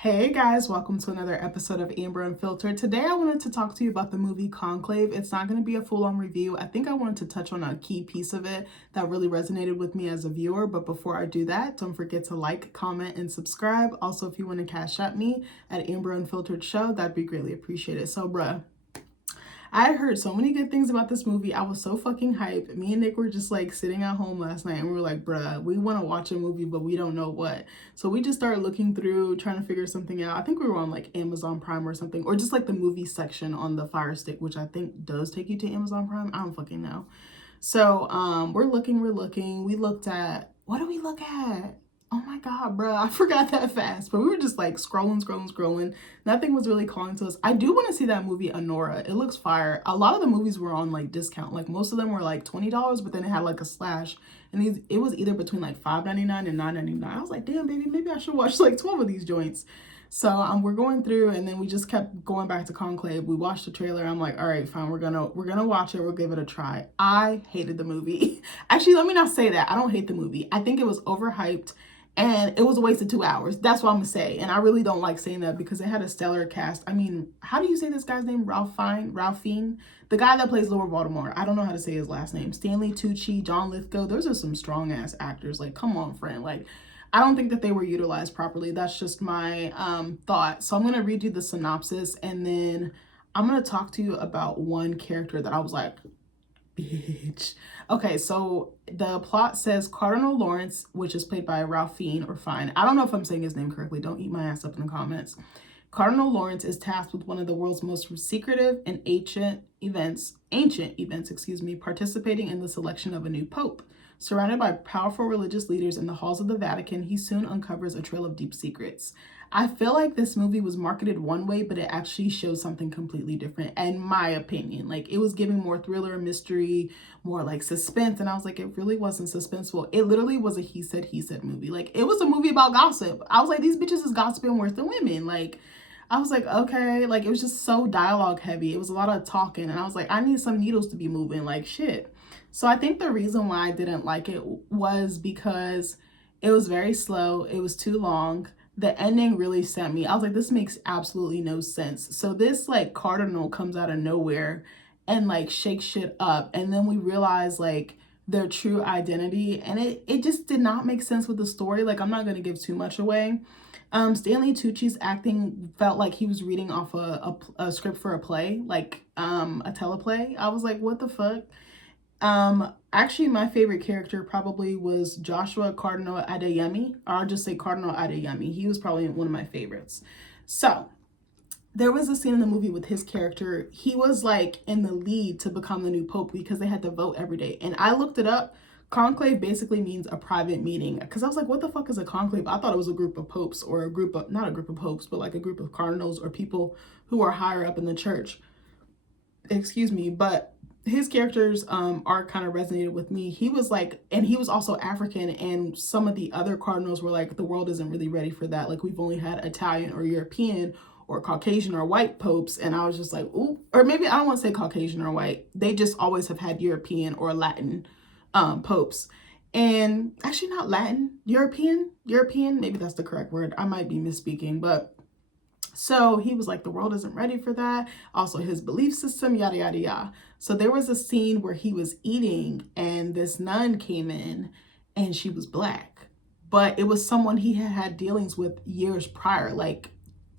Hey guys, welcome to another episode of Amber Unfiltered. Today I wanted to talk to you about the movie Conclave. It's not going to be a full-on review. I think I wanted to touch on a key piece of it that really resonated with me as a viewer. But before I do that, don't forget to like, comment, and subscribe. Also, if you want to cash at me at AmberUnfilteredShow, that'd be greatly appreciated. So, bruh, I heard so many good things about this movie. I was so fucking hyped. Me and Nick were just like sitting at home last night and we were like, bruh, we want to watch a movie, but we don't know what. So we just started looking through, trying to figure something out. I think we were on like Amazon Prime or something, or just like the movie section on the Fire Stick, which I think does take you to Amazon Prime. I don't fucking know. So we're looking. We looked at, what did we look at? Oh my God, bro, I forgot that fast. But we were just like scrolling. Nothing was really calling to us. I do want to see that movie, Honora. It looks fire. A lot of the movies were on like discount. Like most of them were like $20, but then it had like a slash. And it was either between like $5.99 and $9.99. I was like, damn, baby, maybe I should watch like 12 of these joints. So we're going through, and then we just kept going back to Conclave. We watched the trailer. I'm like, all right, fine, we're gonna watch it. We'll give it a try. I hated the movie. Actually, let me not say that. I don't hate the movie. I think it was overhyped. And it was a waste of 2 hours. That's what I'm gonna say. And I really don't like saying that because it had a stellar cast. I mean, how do you say this guy's name? Ralph Fiennes? The guy that plays Lord Voldemort. I don't know how to say his last name. Stanley Tucci, John Lithgow. Those are some strong ass actors. Like, come on, friend. Like, I don't think that they were utilized properly. That's just my thought. So I'm gonna read you the synopsis and then I'm gonna talk to you about one character that I was like, bitch. Okay, so the plot says Cardinal Lawrence, which is played by Ralph Fiennes or Fine. I don't know if I'm saying his name correctly. Don't eat my ass up in the comments. Cardinal Lawrence is tasked with one of the world's most secretive and ancient events, participating in the selection of a new pope. Surrounded by powerful religious leaders in the halls of the Vatican, he soon uncovers a trail of deep secrets. I feel like this movie was marketed one way, but it actually shows something completely different, in my opinion. Like, it was giving more thriller, mystery, more like suspense, and I was like, it really wasn't suspenseful. It literally was a he said movie. Like, it was a movie about gossip. I was like, these bitches is gossiping worse than women. Like, I was like, okay. Like, it was just so dialogue heavy. It was a lot of talking, and I was like, I need some needles to be moving. Like, shit. So I think the reason why I didn't like it was because it was very slow. It was too long. The ending really sent me. I was like, this makes absolutely no sense. So this like cardinal comes out of nowhere and like shakes shit up. And then we realize like their true identity. And it just did not make sense with the story. Like, I'm not going to give too much away. Stanley Tucci's acting felt like he was reading off a script for a play, like a teleplay. I was like, what the fuck? Actually, my favorite character probably was Joshua Cardinal Adeyemi. I'll just say Cardinal Adeyemi. He was probably one of my favorites. So there was a scene in the movie with his character. He was like in the lead to become the new pope because they had to vote every day. And I looked it up. Conclave basically means a private meeting, because I was like, what the fuck is a conclave? I thought it was a group of popes, or a group of, not a group of popes, but like a group of cardinals or people who are higher up in the church. Excuse me. But his character's arc kind of resonated with me. He was like, and he was also African, and some of the other cardinals were like, the world isn't really ready for that. Like, we've only had Italian or European or Caucasian or white popes. And I was just like, ooh, or maybe I don't want to say Caucasian or white. They just always have had European or Latin popes. And actually not Latin, European, maybe that's the correct word. I might be misspeaking, but so he was like, the world isn't ready for that. Also his belief system, yada, yada, yada. So there was a scene where he was eating and this nun came in and she was black, but it was someone he had had dealings with years prior, like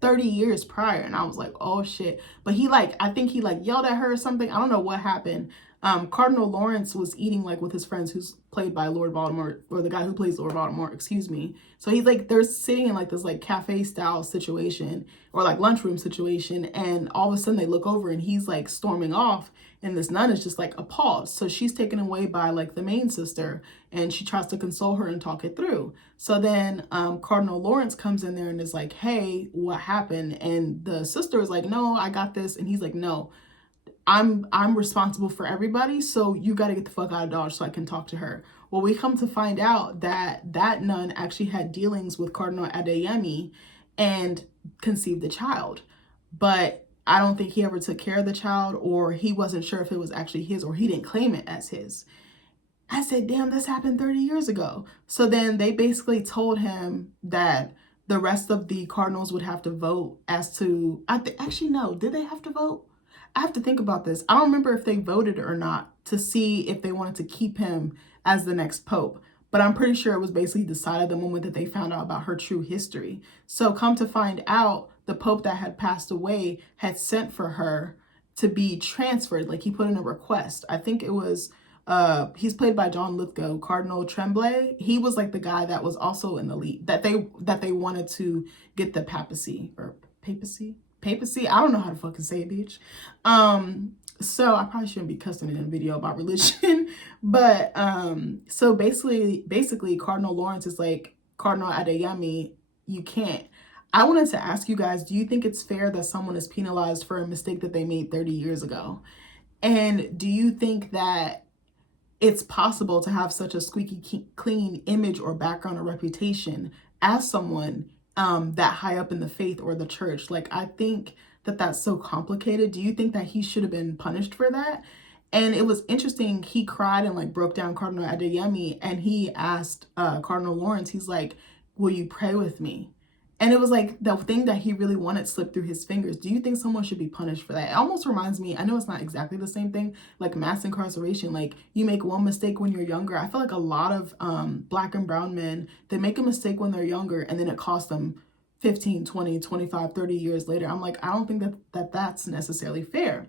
30 years prior. And I was like, oh shit. But he like, I think he like yelled at her or something. I don't know what happened. Cardinal Lawrence was eating like with his friends, who's played by Lord Voldemort, or the guy who plays Lord Voldemort, excuse me. So he's like, they're sitting in like this like cafe style situation or like lunchroom situation. And all of a sudden they look over and he's like storming off. And this nun is just like appalled. So she's taken away by like the main sister and she tries to console her and talk it through. So then Cardinal Lawrence comes in there and is like, hey, what happened? And the sister is like, no, I got this. And he's like, no, I'm responsible for everybody, so you got to get the fuck out of Dodge so I can talk to her. Well, we come to find out that that nun actually had dealings with Cardinal Adeyemi and conceived a child. But I don't think he ever took care of the child, or he wasn't sure if it was actually his, or he didn't claim it as his. I said, damn, this happened 30 years ago. So then they basically told him that the rest of the cardinals would have to vote as to, actually, no, did they have to vote? I have to think about this. I don't remember if they voted or not to see if they wanted to keep him as the next pope. But I'm pretty sure it was basically decided the moment that they found out about her true history. So come to find out, the pope that had passed away had sent for her to be transferred. Like, he put in a request. I think it was, he's played by John Lithgow, Cardinal Tremblay. He was like the guy that was also in the lead, that they wanted to get the papacy, or papacy. I don't know how to fucking say it, bitch. So I probably shouldn't be cussing in a video about religion, but so basically Cardinal Lawrence is like, Cardinal Adeyemi, you can't. I wanted to ask you guys, do you think it's fair that someone is penalized for a mistake that they made 30 years ago? And do you think that it's possible to have such a squeaky clean image or background or reputation as someone that high up in the faith or the church? Like, I think that that's so complicated. Do you think that he should have been punished for that? And it was interesting. He cried and like broke down Cardinal Adeyemi, and he asked Cardinal Lawrence, he's like, will you pray with me? And it was like the thing that he really wanted slipped through his fingers. Do you think someone should be punished for that? It almost reminds me, I know it's not exactly the same thing, like mass incarceration. Like, you make one mistake when you're younger. I feel like a lot of Black and brown men, they make a mistake when they're younger, and then it costs them 15, 20, 25, 30 years later. I'm like, I don't think that's necessarily fair.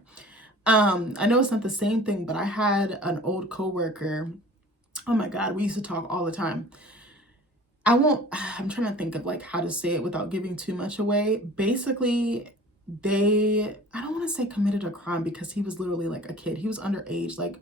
I know it's not the same thing, but I had an old coworker. Oh my God, we used to talk all the time. I'm trying to think of like how to say it without giving too much away. Basically, I don't want to say committed a crime, because he was literally like a kid. He was underage, like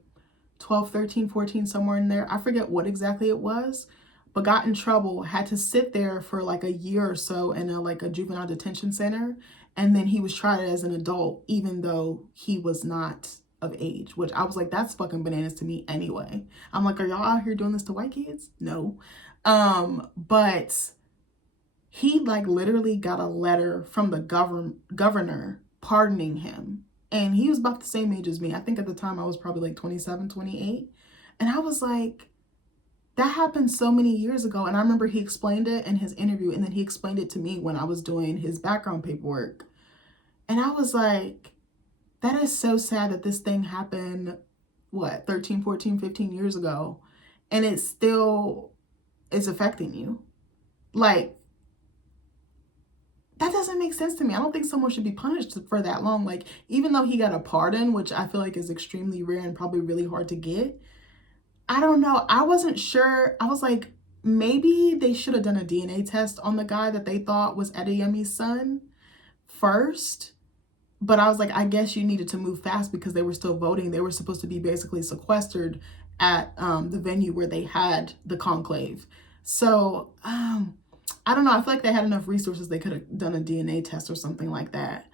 12, 13, 14, somewhere in there. I forget what exactly it was, but got in trouble, had to sit there for like a year or so in a juvenile detention center. And then he was tried as an adult, even though he was not of age, which I was like, that's fucking bananas to me anyway. I'm like, are y'all out here doing this to white kids? No. But he like literally got a letter from the governor pardoning him. And he was about the same age as me. I think at the time I was probably like 27, 28. And I was like, that happened so many years ago. And I remember he explained it in his interview, and then he explained it to me when I was doing his background paperwork. And I was like, that is so sad that this thing happened, 13, 14, 15 years ago. And it still is affecting you. Like, that doesn't make sense to me. I don't think someone should be punished for that long. Like, even though he got a pardon, which I feel like is extremely rare and probably really hard to get, I don't know. I wasn't sure. I was like, maybe they should have done a DNA test on the guy that they thought was Adeyemi's son first. But I was like, I guess you needed to move fast because they were still voting. They were supposed to be basically sequestered at the venue where they had the conclave. So I don't know. I feel like they had enough resources. They could have done a DNA test or something like that.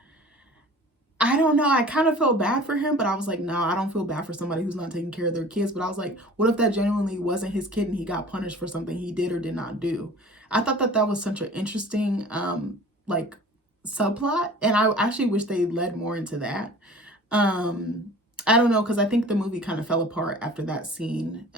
I don't know. I kind of felt bad for him, but I was like, no, I don't feel bad for somebody who's not taking care of their kids. But I was like, what if that genuinely wasn't his kid and he got punished for something he did or did not do? I thought that was such an interesting like subplot, and I actually wish they led more into that. I don't know, because I think the movie kind of fell apart after that scene.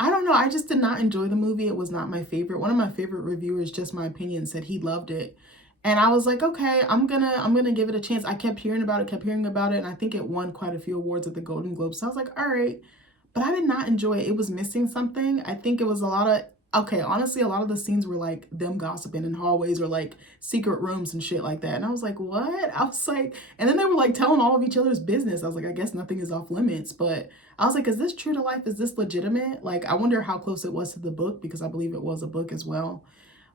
I don't know. I just did not enjoy the movie. It was not my favorite. One of my favorite reviewers, just my opinion, said he loved it. And I was like, okay, I'm gonna give it a chance. I kept hearing about it, and I think it won quite a few awards at the Golden Globes. So I was like, all right. But I did not enjoy it. It was missing something. I think it was a lot of, honestly, a lot of the scenes were like them gossiping in hallways or like secret rooms and shit like that. And I was like, what? I was like, and then they were like telling all of each other's business. I was like, I guess nothing is off limits. But I was like, is this true to life? Is this legitimate? Like, I wonder how close it was to the book, because I believe it was a book as well.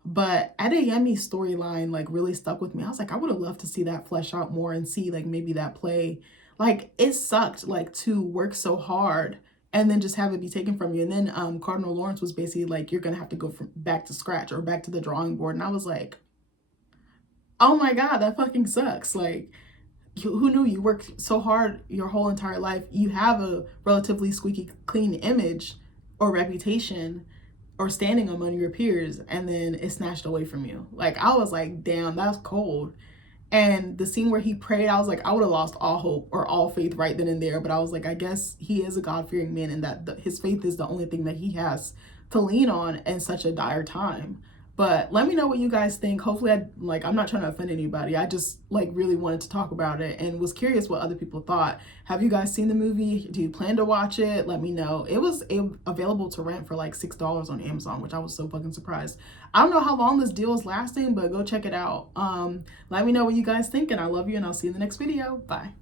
But Adeyemi's storyline like really stuck with me. I was like, I would have loved to see that flesh out more and see like maybe that play. Like, it sucked like to work so hard and then just have it be taken from you. And then Cardinal Lawrence was basically like, you're gonna have to go back to scratch or back to the drawing board. And I was like, oh my God, that fucking sucks. Like, who knew? You worked so hard your whole entire life. You have a relatively squeaky clean image or reputation or standing among your peers, and then it's snatched away from you. Like, I was like, damn, that's cold. And the scene where he prayed, I was like, I would have lost all hope or all faith right then and there. But I was like, I guess he is a God-fearing man, and that his faith is the only thing that he has to lean on in such a dire time. But let me know what you guys think. Hopefully I'm not trying to offend anybody. I just like really wanted to talk about it and was curious what other people thought. Have you guys seen the movie? Do you plan to watch it? Let me know. It was available to rent for like $6 on Amazon, which I was so fucking surprised. I don't know how long this deal is lasting, but go check it out. Let me know what you guys think, and I love you, and I'll see you in the next video. Bye.